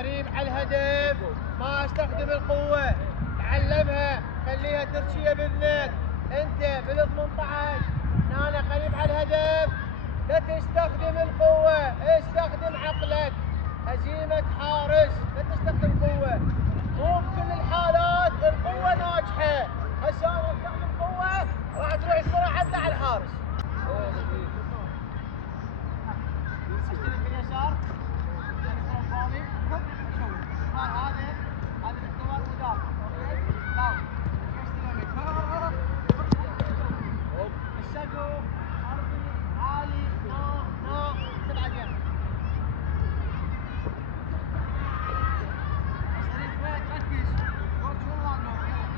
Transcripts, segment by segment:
قريب على الهدف، ما استخدم القوة، تعلمها، خليها ترشية باذنك، انت بال 18 هنا قريب على الهدف، لا تستخدم القوة، استخدم عقلك، هزيمة حارس، لا تستخدم قوة، مو بكل الحالات القوة ناجحة، هسه انا استخدم قوة راح تروح الكرة عدلة على الحارس. استلم باليسار، الكرة ببالي، اشوف، هذا باعتبار مدافع، اوكي؟ لا، استلمت، السقف، ارضي، عالي، نو، تبع جنب. شريف وين تركز؟ واتش والله نو، يلا.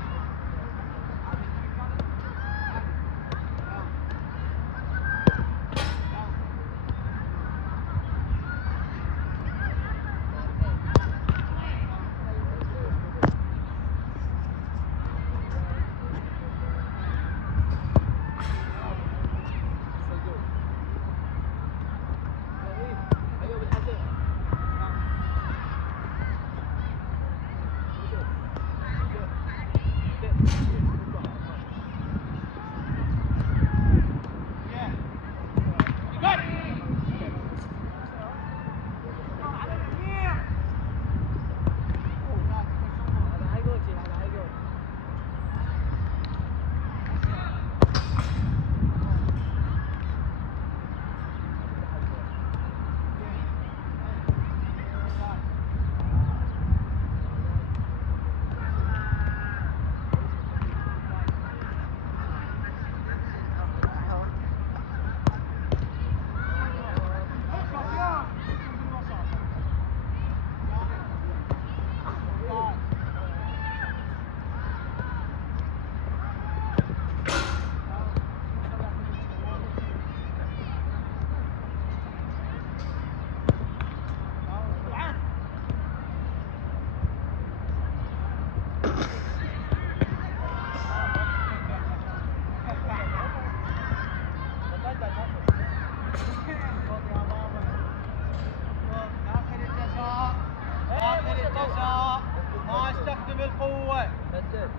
ما استخدم القوة،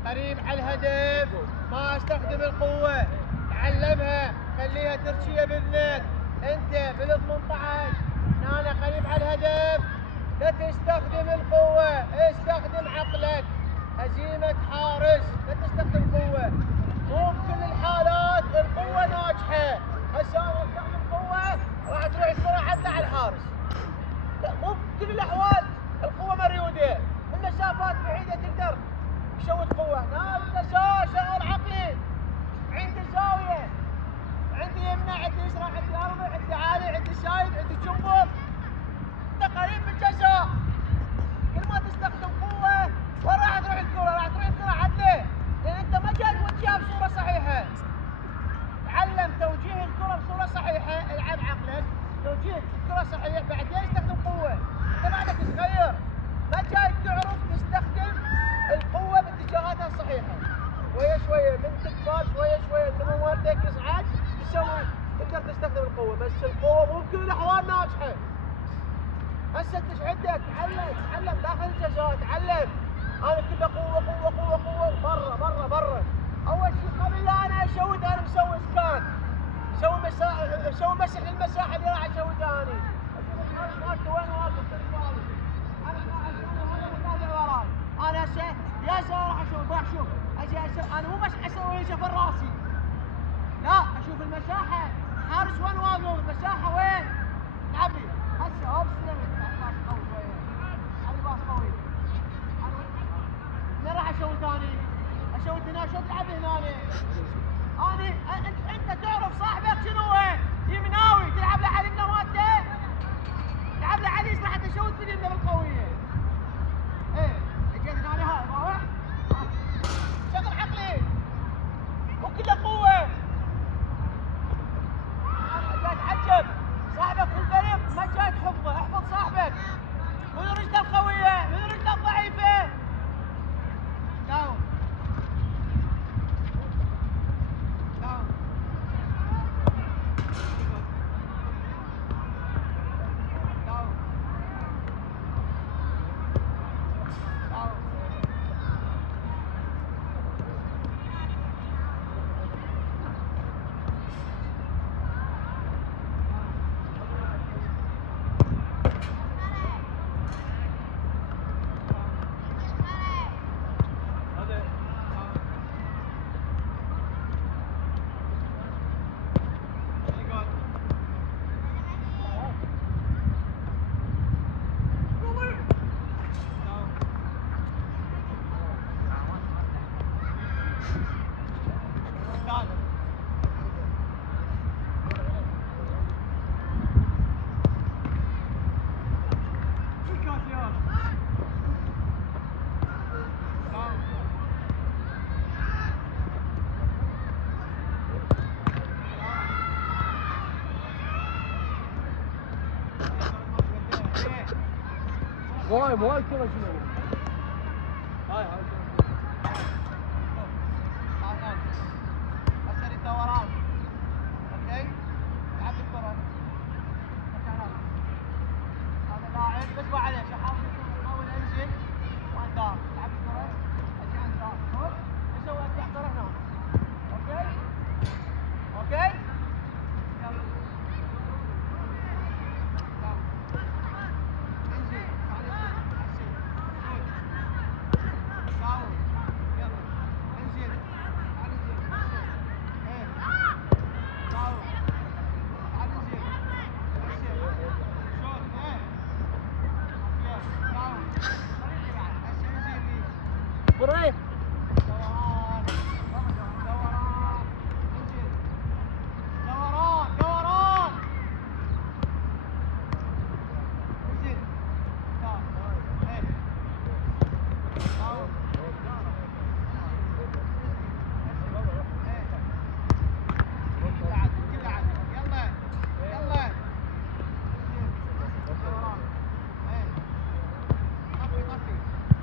قريب على الهدف، ما استخدم القوة، تعلمها، خليها ترشية باذنك، انت بال 18 هنا قريب على الهدف، لا تستخدم القوة، استخدم عقلك، هزيمة حارس، لا تستخدم قوة، مو بكل الحالات القوة ناجحة، هسه انا استخدم قوة راح تروح الكرة عدلة على الحارس. لا مو بكل الاحوال القوة مريودة، من مسافات بعيدة تقدر تشوت قوة، هنا باليسار شغل عقلي، عندي الزاوية، عندي يمنى، عندي يسرى، عندي ارضي، عندي عالي، عندي شايد، عندي جنبر، انت قريب من الجزاء، كل ما تستخدم قوة وين راح تروح الكرة؟ راح تروح الكرة عدلة، لأن أنت ما جاي توجهها بصورة صحيحة. تعلم توجيه الكرة بصورة صحيحة، العب عقلك، توجيه الكرة صحيح، بعدين استخدم قوة. أنت بعدك صغير، ما جاي تعرف تستخدم القوة باتجاهاتها الصحيحة. شوية من تكبر شوية النمو مالتك يصعد تقدر تستخدم القوة، بس القوة مو بكل الأحوال ناجحة. هسه انت ايش عندك؟ تعلم داخل الجزاء، تعلم. انا كله قوه برا. اول شيء قبل لا انا اشوت انا مسوي سكان، مسوي مسح للمساحه اللي راح اشوتها اني. اشوف الحارس مالته وين واقف في بالي. انا هذا متابع وراي. انا هسه يا زلمه راح شوف اجي انا مو بس اسوي شوف راسي. لا اشوف المساحه، الحارس وين واقف، المساحه وين؟ العب لي هسه اوبس من راح اشوت اني؟ اشوت هنا، شو تلعب هنا؟ انت تعرف صاحبك شنو هو؟ يمناوي تلعب له على اليمنى واي كذا شنو؟ هاي هسه انت وراه. اوكي؟ لعب الكرة. هذا لاعب اصبر عليه حاول انزل وين دار. لعب الكرة. اجي عند دار. شوف يسوي افتح كرة هنا. اوكي؟ اوكي؟ يلا. انزل. تعال انزل. احسن. شوت. داون. يلا. انزل. تعال انزل. احسن. ايه. داون. تعال انزل. احسن. شوت. ايه. اوكي. داون. هسه انزل لي. بريك